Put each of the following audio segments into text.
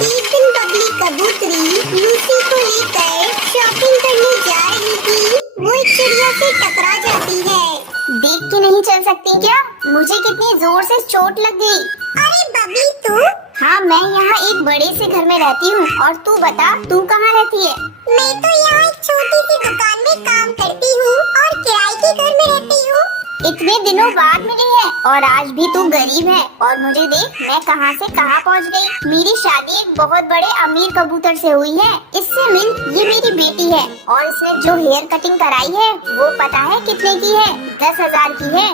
एक दिन बबली कबूतरी लूसी को लेकर शॉपिंग करने जा रही थी। वो एक चिड़िया से टकरा जाती है। देख के नहीं चल सकती क्या? मुझे कितनी जोर से चोट लग गई। अरे बबली तू? हाँ, मैं यहाँ एक बड़े से घर में रहती हूँ। और तू बता, तू कहाँ रहती है? मैं तो यहाँ एक छोटी सी दुकान में काम करती हूँ और किराए के घर में रहती हूँ। इतने दिनों बाद मिली है और आज भी तू गरीब है। और मुझे देख, मैं कहाँ से कहाँ पहुँच गई। मेरी शादी एक बहुत बड़े अमीर कबूतर से हुई है। इससे मिल, ये मेरी बेटी है और इसने जो हेयर कटिंग कराई है वो पता है कितने की है? 10,000 की है।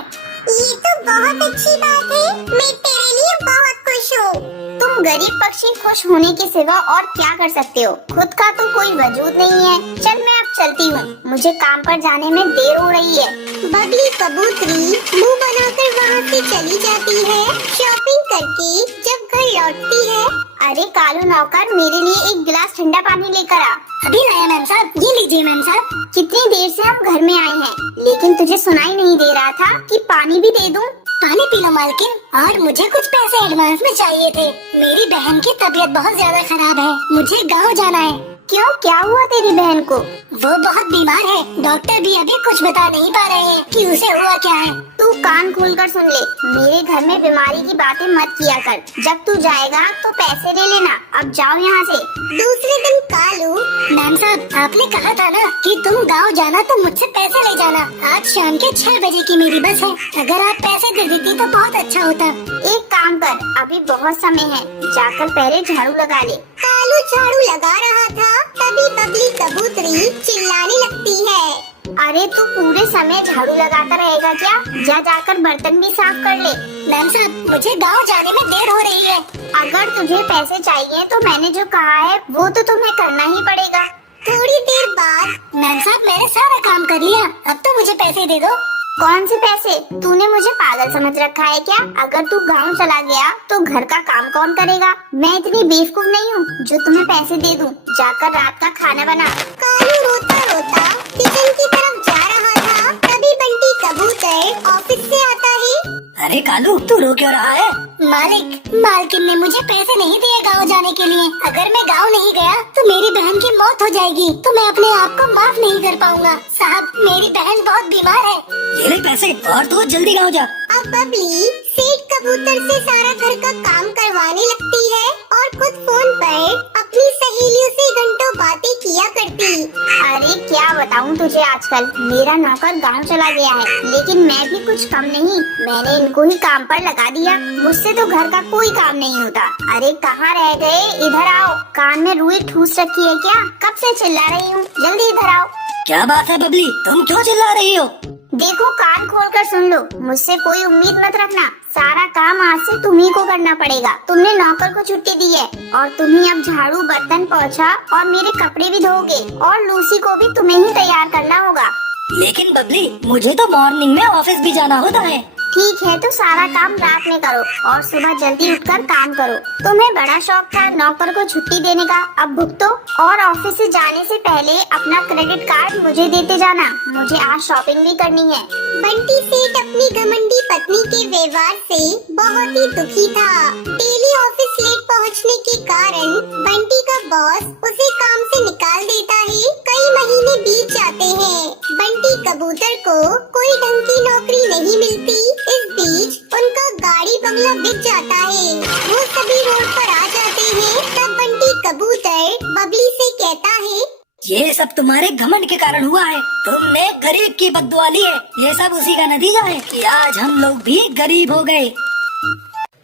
ये तो बहुत अच्छी बात है। मैं तेरे लिए बहुत खुश हूँ। तुम गरीब पक्षी खुश होने के सिवा और क्या कर सकते हो? खुद का तो कोई वजूद नहीं है। चल मैं अब चलती हूँ, मुझे काम पर जाने में देर हो रही है। बबली कबूतरी मुंह बनाकर वहाँ से चली जाती है। शॉपिंग करके जब घर लौटती है, अरे कालू नौकर, मेरे लिए एक गिलास ठंडा पानी लेकर आ। अभी आया मैम साहब। ये लीजिए मैम साहब। कितनी देर से हम घर में आए हैं, लेकिन तुझे सुनाई नहीं दे रहा था कि पानी भी दे दूं? पानी पी लो मालकिन। और मुझे कुछ पैसे एडवांस में चाहिए थे। मेरी बहन की तबीयत बहुत ज्यादा खराब है। मुझे गांव जाना है। क्यों, क्या हुआ तेरी बहन को? वो बहुत बीमार है। डॉक्टर भी अभी कुछ बता नहीं पा रहे हैं कि उसे हुआ क्या है। तू कान खोलकर सुन ले, मेरे घर में बीमारी की बातें मत किया कर। जब तू जाएगा तो पैसे ले लेना। अब जाओ यहाँ से। दूसरे दिन कालू, मैम साहब आपने कहा था ना कि तुम गांव जाना तो मुझसे पैसे ले जाना। आज शाम के 6 बजे की मेरी बस है। अगर आप पैसे दे देती तो बहुत अच्छा होता। एक काम कर, अभी बहुत समय है, जाकर पहले झाड़ू लगा ले। कालू झाड़ू लगा रहा था, तभी बबली कबूतरी चिल्लाने लगती है। अरे तू पूरे समय झाड़ू लगाता रहेगा क्या? जा जाकर बर्तन भी साफ कर ले। मैम साहब मुझे गांव जाने में देर हो रही है। अगर तुझे पैसे चाहिए तो मैंने जो कहा है वो तो तुम्हें करना ही पड़ेगा। थोड़ी देर बाद, मैम साहब मैंने सारा काम कर लिया, अब तो मुझे पैसे दे दो। कौन से पैसे? तूने मुझे पागल समझ रखा है क्या? अगर तू गांव चला गया तो घर का काम कौन करेगा? मैं इतनी बेवकूफ नहीं हूँ जो तुम्हें पैसे दे दूँ। जाकर रात का खाना बना। कालू रोता रोता किचन की तरफ जा रहा था, तभी बंटी कबूतर ऑफिस से आता है। अरे कालू, तू रो क्यों रहा है? मालिक, मालकिन ने मुझे पैसे नहीं दिए गांव जाने के लिए। अगर मैं गांव नहीं गया तो मेरी बहन की मौत हो जाएगी, तो मैं अपने आप को माफ नहीं कर पाऊंगा। साहब मेरी बहन बहुत बीमार है। ये ले पैसे और तू जल्दी गाँव जा। अब बबली सेठ कबूतर से सारा घर का काम करवाने लगती है और खुद फोन पर अपनी सहेलियों से घंटों बातें किया करती। अरे क्या बताऊँ तुझे, आजकल मेरा नौकर गांव चला गया है, लेकिन मैं भी कुछ कम नहीं। मैंने इनको ही काम पर लगा दिया। मुझसे तो घर का कोई काम नहीं होता। अरे कहाँ रह गए? इधर आओ। कान में रुई ठूस रखी है क्या? कब से चिल्ला रही हूँ, जल्दी इधर आओ। क्या बात है बबली, तुम क्यों चिल्ला रही हो? देखो, कान खोलकर सुन लो, मुझसे कोई उम्मीद मत रखना। सारा काम आज से तुम्ही को करना पड़ेगा। तुमने नौकर को छुट्टी दी है और तुम्ही अब झाड़ू, बर्तन, पोछा और मेरे कपड़े भी धोगे। और लूसी को भी तुम्हें ही तैयार करना होगा। लेकिन बबली, मुझे तो मॉर्निंग में ऑफिस भी जाना होता है। ठीक है, तो सारा काम रात में करो और सुबह जल्दी उठकर काम करो। तुम्हें बड़ा शौक था नौकर को छुट्टी देने का, अब भुगतो। और ऑफिस से जाने से पहले अपना क्रेडिट कार्ड मुझे देते जाना। मुझे आज शॉपिंग भी करनी है। बंटी सेठ अपनी घमंडी पत्नी के व्यवहार से बहुत ही दुखी था। डेली ऑफिस लेट पहुंचने के कारण बंटी का बॉस उसे काम से निकाल देता है। कई महीने बीत जाते हैं, बंटी कबूतर को कोई ढंग की नौकरी नहीं मिलती। इस बीच उनका गाड़ी बंगला बिक जाता है। वो सभी रोड पर आ जाते हैं। तब बंटी कबूतर बबली से कहता है, ये सब तुम्हारे घमंड के कारण हुआ है। तुमने गरीब की बददुआ ली है। ये सब उसी का नतीजा है कि आज हम लोग भी गरीब हो गए।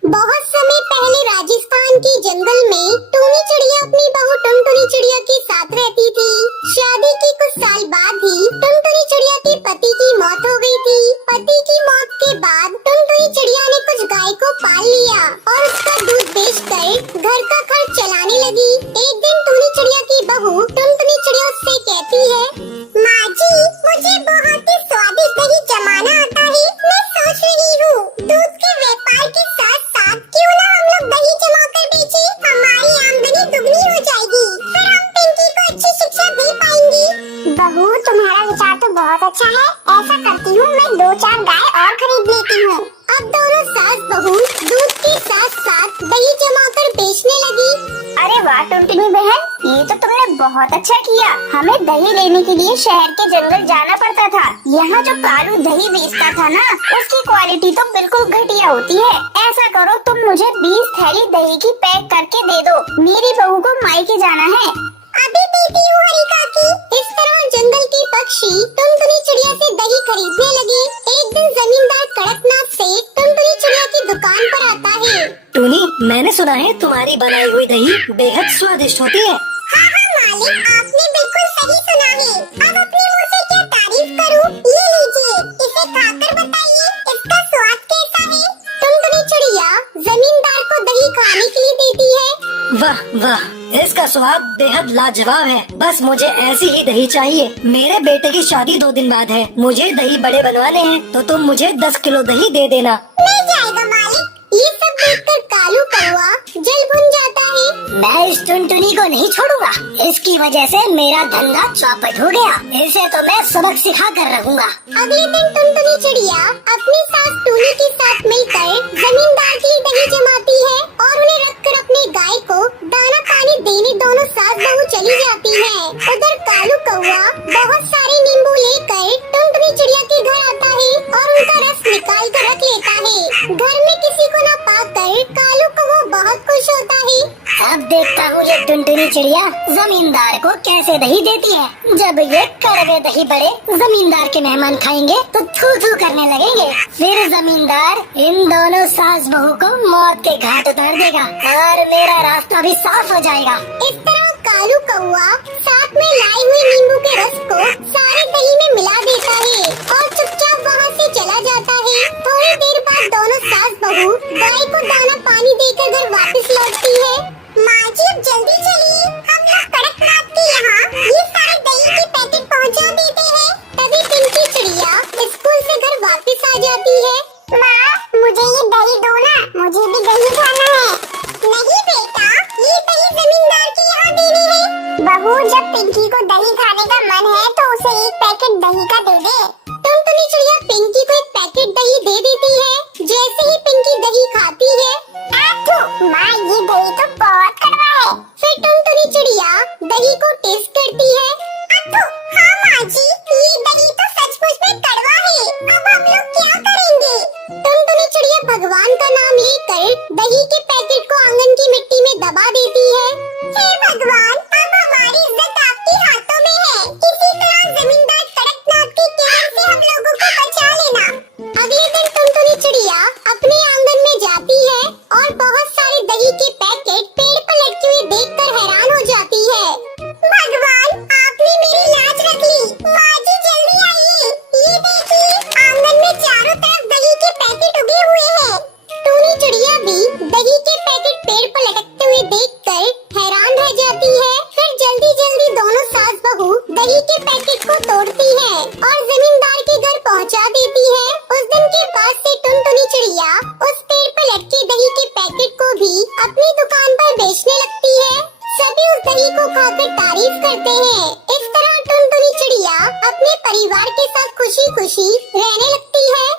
बहुत समय पहले राजस्थान के जंगल में टूनी चिड़िया अपनी बहू टुनटुनी चिड़िया के साथ रहती थी। शादी के कुछ साल बाद ही टुनटुनी चिड़िया के पति की मौत हो गई थी। पति की मौत के बाद टुनटुनी चिड़िया ने कुछ गाय को पाल लिया और उसका दूध बेचकर घर का खर्च चलाने लगी। एक दिन टूनी चिड़िया की बहू टुनटुनी चिड़िया उससे कहती है, माँ जी मुझे बहुत ही स्वादिष्ट दही जमाना आता है। मैं सोच रही हूँ दूध के व्यापार के साथ साथ क्यों ना हम लोग दही जमा कर बेचे, हमारी आमदनी दुगनी हो जाएगी। फिर हम पिंकी को अच्छी शिक्षा दे पाएंगे। बहू तुम्हारा विचार तो बहुत अच्छा है। ऐसा करती हूँ, मैं 2-4 गाय और खरीद लेती हूँ। अब दोनों सास बहू दूध के साथ साथ दही जमा कर बेचने लगी। अरे बहुत अच्छा किया। हमें दही लेने के लिए शहर के जंगल जाना पड़ता था। यहाँ जो कालू दही बेचता था ना, उसकी क्वालिटी तो बिल्कुल घटिया होती है। ऐसा करो, तुम मुझे 20 थैली दही की पैक करके दे दो। मेरी बहू को मायके जाना है। अभी देती हूँ हरी काकी। इस तरह जंगल के पक्षी टुनटुनी चिड़िया से दही खरीदने लगे। एक दिन जमींदार कड़कनाथ सेठ टुनटुनी चिड़िया की दुकान पर आता है। टूनी, मैंने सुना है तुम्हारी बनाई हुई दही बेहद स्वादिष्ट होती है। हाँ मालिक, आपने बिल्कुल सही सुना है। अब अपने मुंह से क्या तारीफ करूँ? ये लीजिए, इसे खाकर बताइए इसका स्वाद कैसा है। टुनटुनी चिड़िया जमींदार को दही खाने के लिए देती है। वाह वाह, इसका स्वाद बेहद लाजवाब है। बस मुझे ऐसी ही दही चाहिए। मेरे बेटे की शादी 2 दिन बाद है। मुझे दही बड़े बनवाने हैं, तो तुम मुझे 10 किलो दही दे देना। मिल जाएगा मालिक। ये सब देखकर कालू कौवा जल भुन जाता है। मैं इस टुनटुनी को नहीं छोड़ूंगा। इसकी वजह से मेरा धंधा चौपट हो गया। इसे तो मैं सबक सिखा कर रखूंगा। अगले दिन टुनटुनी चिड़िया अपनी सास टूनी के साथ मिलकर जमींदार के लिए दही जमाती है और उन्हें रखकर अपने गाय को दाना पानी देने दोनों सास बहू चली जाती हैं। उधर कालू कौवा बहुत सारे नींबू लेकर टुनटुनी चिड़िया के घर आता है और उनका रस निकाल कर रख लेता है। घर में किसी को न पाकर कालू कौवा बहुत खुश होता है। अब देखता हूँ ये टुनटुनी चिड़िया जमींदार को कैसे दही देती है। जब ये कड़वे दही बड़े जमींदार के मेहमान खाएंगे तो थू थू करने लगेंगे। फिर जमींदार इन दोनों सास बहू को मौत के घाट उतार देगा और मेरा रास्ता भी साफ हो जाएगा। इस तरह कालू कौवा साथ में लाए हुए नींबू के रस को सारे दही में मिला देता है और चुपचाप वहाँ से चला जाता है। थोड़ी देर बाद दोनों सास बहू गाय को दाना पानी देकर घर वापस लौटती है। माँ जी, अब जल्दी चलिए, हम लोग कड़कनाथ के यहाँ ये सारे दही के पैकेट पहुँचा देते हैं। तभी पिंकी चिड़िया स्कूल से घर वापस आ जाती है। माँ, मुझे ये दही दो ना, मुझे भी दही खाना है। नहीं बेटा, ये दही जमींदार के यहाँ देनी है। बहू, जब पिंकी को दही खाने का मन है तो उसे एक पैकेट दही का दे दे। टुनटुनी चिड़िया पिंकी को एक पैकेट दही दे देती है। जैसे ही पिंकी दही खाती है, माँ, ये दही तो बहुत कड़वा है। फिर टुनटुनी चिड़िया दही को टेस्ट करती है। हाँ माँ जी, ये दही तो सचमुच में कड़वा है। अब हम लोग क्या करेंगे? टुनटुनी चिड़िया भगवान का नाम लेकर दही के पैकेट को आंगन की मिट्टी में दबा देती है। हे भगवान, अब हमारी इज्जत आपके हाथों में है। किसी तरह जमींदार कड़कनाथ के कहर से हम लोगों को बचा लेना। अगले दिन टुनटुनी चिड़िया अपने आंगन में जाती है और बहुत सारे दही के पैकेट पेड़ पर लटके हुए देखकर हैरान हो जाती है। भगवान, आपने मेरी लाज रख ली। माँ जी, जल्दी आइए, ये देखिए, आंगन में चारों तरफ दही के पैकेट उगे हुए हैं। टूनी चिड़िया भी दही के पैकेट पेड़ पर लटकते हुए देखकर हैरान रह जाती है। फिर जल्दी जल्दी दोनों सास बहू दही के पैकेट को तोड़ती है और जमींदार के घर पहुंचा देती है। उस दिन के बाद से टुनटुनी चिड़िया उस पेड़ पर लटके दही के पैकेट को भी अपनी दुकान पर बेचने लगती है। सभी उस दही को खाकर तारीफ करते हैं। इस तरह टुनटुनी चिड़िया अपने परिवार के साथ खुशी खुशी रहने लगती है।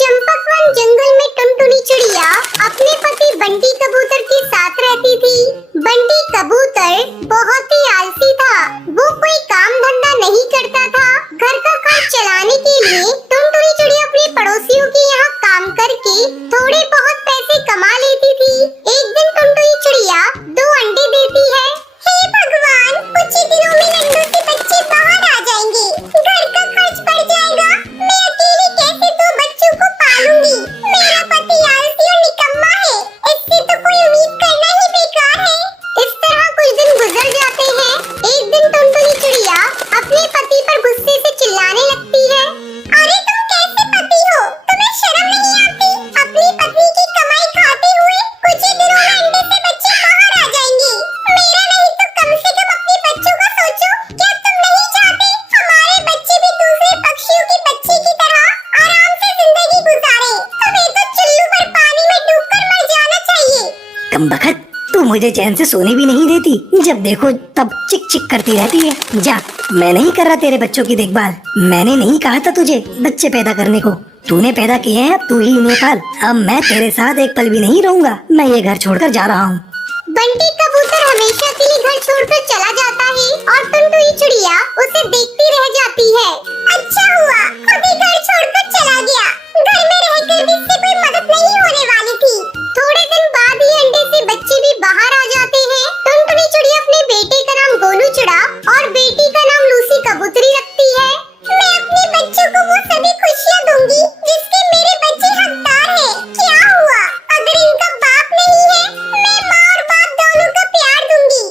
चंपकवन जंगल में टुनटुनी चिड़िया अपने पति बंटी कबूतर के साथ रहती थी। बंटी कबूतर बहुत ही आलसी था। वो कोई काम धंधा नहीं करता था। घर का खर्च चलाने के लिए टुनटुनी चिड़िया अपने पड़ोसियों के यहाँ काम करके थोड़े बहुत पैसे कमा लेती थी। एक दिन टुनटुनी चिड़िया 2 अंडे देती है। हे भगवान, कुछ ही दिनों में अंडों से बच्चे बाहर आ जाएंगे। घर का खर्च बढ़ जाएगा। मैं अकेले कैसे 2 बच्चों को पालूंगी? मेरा पति आलसी और निकम्मा है। इससे तो कोई उम्मीद करना ही बेकार है। इस तरह कुछ दिन गुजर जाते हैं। एक दिन टुनटुनी चिड़िया अपने पति पर गुस्से से चिल्लाने लगती है। अरे तुम कैसे पति हो? तुम्हें शर्म नहीं आती? अपनी पत्नी की कमाई खाते हुए कुछ ही दिनों में अंडे से बच्चे बाहर आ जाएंगे। मेरा नहीं तो कम से कम अपने बच्चों का सोचो। क्या तुम नहीं चाहते हमारे बच्चे भी दूसरे पक्षियों के बच्चे की तरह आराम से जिंदगी गुजारे? तुम्हें तो चुल्लू पर पानी में डूबकर मर जाना चाहिए। कमबख्त, तू मुझे चैन से सोने भी नहीं देती। जब देखो तब चिक चिक करती रहती है। जा, मैं नहीं कर रहा तेरे बच्चों की देखभाल। मैंने नहीं कहा था तुझे बच्चे पैदा करने को। तूने पैदा किए हैं, अब तू ही इन्हें पाल। अब मैं तेरे साथ एक पल भी नहीं रहूंगा। मैं ये घर छोड़कर जा रहा हूँ। बंटी कबूतर हमेशा के लिए घर छोड़कर चला जाता है और टुनटुनी चिड़िया उसे देखती रह जाती है। अच्छा हुआ खुद ही घर छोड़कर चला गया। घर में रहकर भी इससे कोई मदद नहीं होने वाली थी। थोड़े दिन बाद ही अंडे से बच्चे भी बाहर आ जाते हैं। टुनटुनी चिड़िया अपने बेटे का नाम गोलू चिड़ा और बेटी का नाम लूसी कबूतरी रखती है। मैं अपने बच्चों को वो सभी खुशियाँ दूंगी जिसके मेरे बच्चे हकदार हैं। क्या हुआ अगर इनका बाप नहीं है? मैं माँ और बाप दोनों का प्यार दूंगी।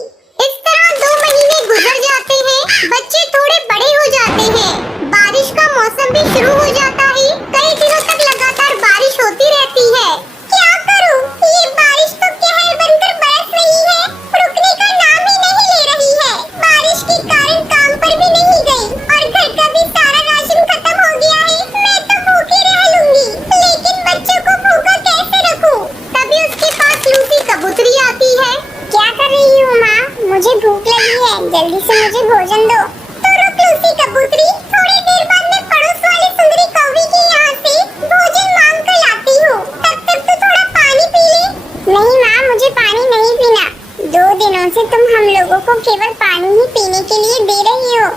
इस तरह 2 महीने गुजर जाते हैं। बच्चे थोड़े बड़े हो जाते हैं। बारिश का मौसम भी शुरू हो जाता है। कई दिनों तक लगातार बारिश होती रहती है। क्या करूं? ये बारिश तो कहर बनकर बरस रही है, रुकने का नाम ही नहीं ले रही है। बारिश के कारण काम पर भी नहीं गई और घर का भी सारा राशन खत्म हो गया है। मैं तो भूखी रह लूंगी, लेकिन बच्चों को भूखा कैसे रखूं? तभी उसके पास लूसी कबूतरी आती है। क्या कर रही हो माँ? मुझे भूख लगी है, जल्दी से मुझे भोजन दो। तो रुक लूसी कबूतरी, थोड़ी देर बाद मैं पड़ोस वाली सुंदरी कौवी के यहाँ से भोजन मांग कर लाती हूँ। तब तक तो थोड़ा पानी पी ले। नहीं माँ, मुझे पानी नहीं पीना। 2 दिनों से तुम हम लोगों को केवल पानी ही पीने के लिए दे रही हो।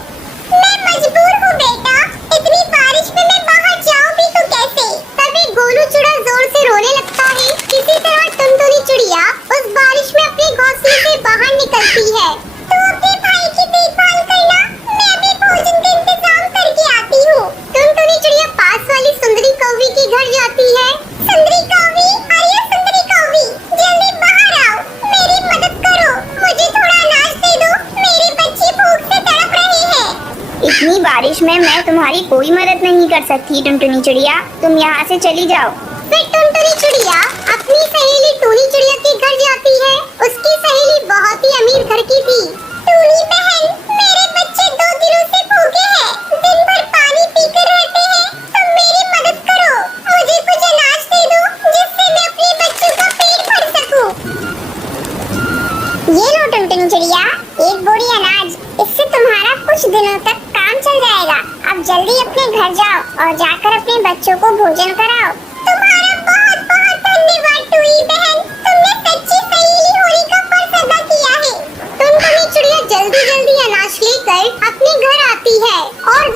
मैं मजबूर हूँ बेटा, इतनी बारिश में मैं बाहर जाऊँ भी तो कैसे? तभी गोलू चिड़ा जोर से रोने लगता है। किसी तरह टुनटुनी चिड़िया उस बारिश में अपने घोंसले से बाहर निकलती है। तो अपने भाई की देखभाल करना, मैं अभी भोजन का इंतजाम करके आती हूँ। टुनटुनी चिड़िया पास वाली सुंदरी कौवी के घर जाती है। सुंदरी कौवी, अरे सुंदरी कौवी, जल्दी बाहर आओ, मेरी मदद करो, मुझे थोड़ा अनाज दे दो, मेरे बच्चे भूख से तड़प रहे हैं। इतनी बारिश में मैं तुम्हारी कोई मदद नहीं कर सकती टुनटुनी चिड़िया, तुम यहाँ से चली जाओ। फिर टुनटुनी चिड़िया अपनी सहेली टूनी चिड़िया के घर जाती है। उसकी सहेली बहुत ही अमीर घर की थी। टूनी बहन, मेरे बच्चे 2 दिनों से भूखे हैं, दिन भर पानी पीकर रहते हैं, तुम मेरी मदद करो, मुझे कुछ अनाज दे दो जिससे मैं अपने बच्चों का पेट भर सकूं। ये लो टुनटुनी चिड़िया, 1 बोरी अनाज, इससे तुम्हारा कुछ दिनों तक काम चल जाएगा। अब जल्दी अपने घर जाओ और जाकर अपने बच्चों को भोजन कराओ। तुम्हारा बहुत बहुत धन्यवाद टूई बहन, तुमने सच्ची सहेली होने का फर्ज अदा किया है। टुनटुनी चिड़िया जल्दी जल्दी अनाज लेकर अपने घर आती है और